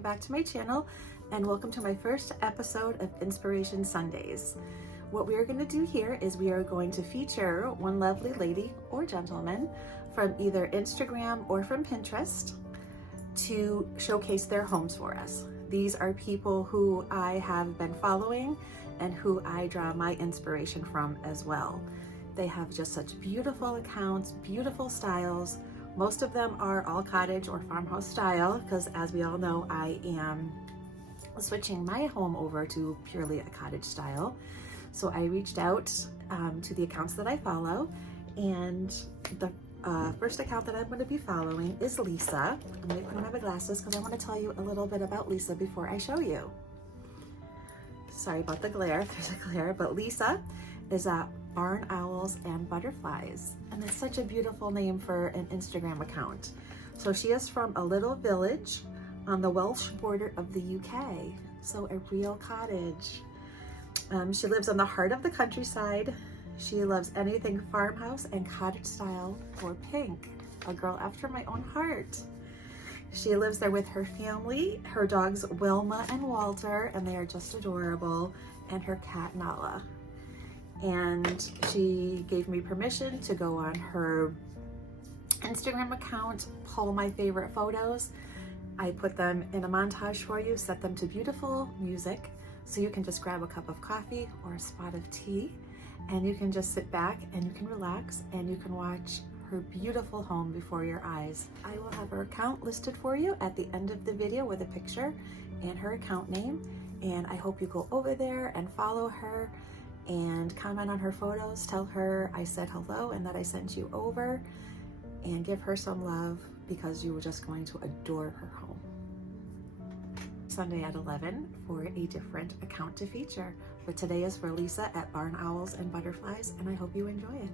welcome back to my channel and welcome to my first episode of Inspiration Sundays. What we are going to do here is we are going to feature one lovely lady or gentleman from either Instagram or from Pinterest to showcase their homes for us. These are people who I have been following and who I draw my inspiration from as well. They have just such beautiful accounts, beautiful styles. Most of them are all cottage or farmhouse style because, as we all know, I am switching my home over to purely a cottage style. So I reached out to the accounts that I follow, and the first account that I'm going to be following is Lisa. I'm going to put on my glasses because I want to tell you a little bit about Lisa before I show you. Sorry about the glare, there's a glare, but Lisa is at Barn Owls and Butterflies, and it's such a beautiful name for an Instagram account. So she is from a little village on the Welsh border of the UK, so a real cottage. She lives on the heart of the countryside. She loves anything farmhouse and cottage style or pink, a girl after my own heart. She lives there with her family, her dogs Wilma and Walter, and they are just adorable, and her cat Nala. And she gave me permission to go on her Instagram account, pull my favorite photos. I put them in a montage for you, set them to beautiful music, so you can just grab a cup of coffee or a spot of tea, and you can just sit back and you can relax and you can watch her beautiful home before your eyes. I will have her account listed for you at the end of the video with a picture and her account name, and I hope you go over there and follow her and comment on her photos, tell her I said hello and that I sent you over, and give her some love because you were just going to adore her home. Sunday at 11 for a different account to feature, but today is for Lisa at Barn Owls and Butterflies, and I hope you enjoy it.